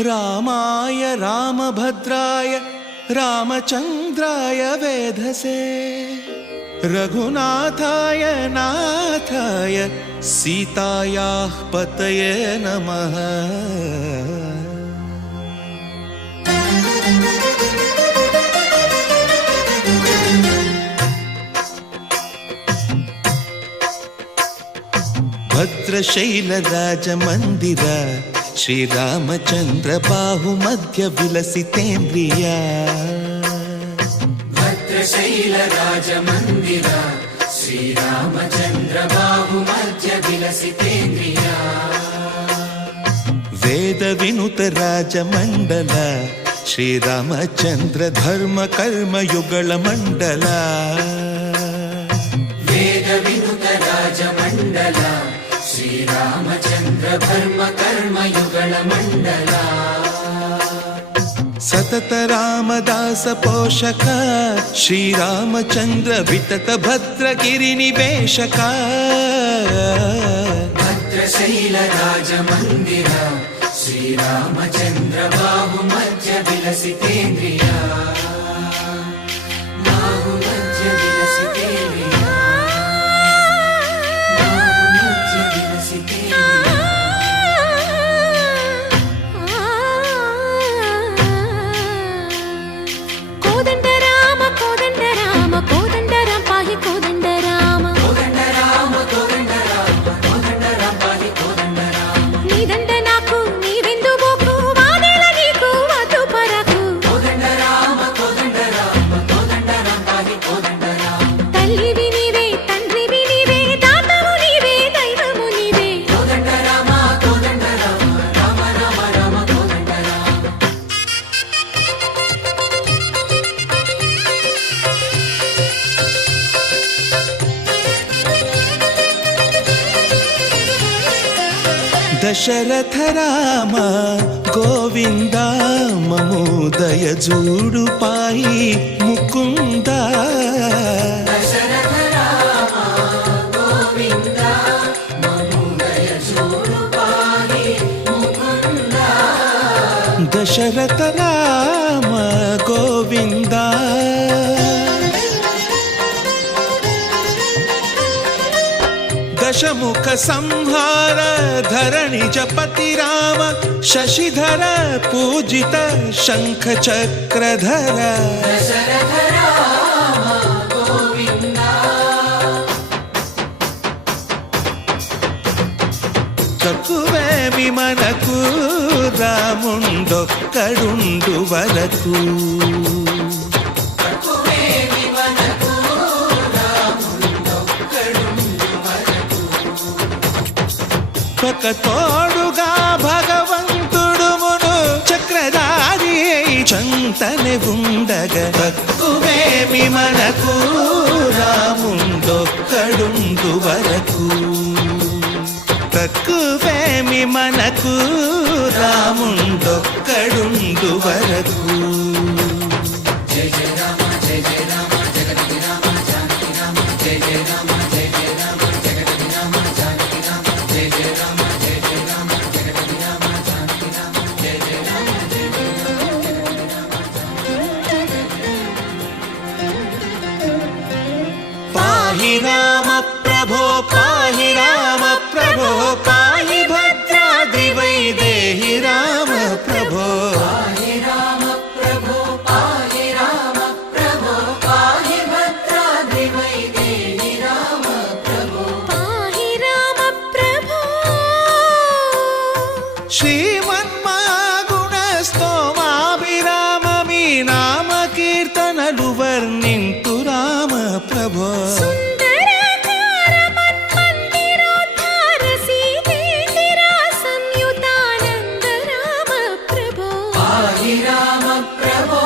रामाय रामभद्राय रामचन्द्राय वेधसे रघुनाथाय नाथाय सीतायाः पतये नमः। भद्रशैलराजमन्दिर श्रीरामचन्द्र बाहुमध्य विलसितेन्द्रिया। भद्रशैलराजमन्दिर श्रीरामचन्द्र बाहुमध्य विलसितेन्द्रिया। वेदविनुत राजमण्डल श्रीरामचन्द्र धर्म कर्म युगल मण्डल। वेदविनुत राजमण्डल श्रीरामचन्द्र धर्म कर्म युगल मण्डल। सतत रामदास पोषक श्रीरामचन्द्र वितत भद्रगिरि निवेशक। भद्रशैल राजमन्दिर श्रीरामचन्द्र बाहुमध्य विलसितेन्द्रिया। बाहुमध्य विलसितेन्द्रिया। दशरथ राम गोविंद ममोदय जूडु पाई मुकुंद। दशरथ राम गोविंद ममोदय जूडु पाई मुकुंद। दशरथ राम गोविंद दशमुख संहार धरणि जपति राम शशिधर पूजित शंख चक्रधर। दशरथ राम गोविंद तकुवेमि मनकु रामुंडొక్కడుండు వరకు। ఒక తోడుగా భగవంతుడు మును చక్రధారి చంతనే ఉండగా తక్కువేమి మనకు రాముండొక్కడుండు వరకు। తక్కువేమి మనకు రాముండొక్కడుండు వరకు। జయ జయ రామ జయ జయ రామ జగతి రామ पाहि राम प्रभो पाहि राम प्रभो पाहि भद्राद्रिवैदेहि राम प्रभो पाहि राम प्रभो पाहि राम प्रभो पाहि भद्राद्रिवैदेहि राम प्रभो पाहि राम प्रभो శ్రీమన్మగుణస్తోమాభిరామమి నామ కీర్తనలు వర్ణింతు రామ ప్రభో సుందరాకార మన్మందిరోద్ధార సీతేందిరా సంయుతానంద రామ ప్రభో पाहि राम प्रभो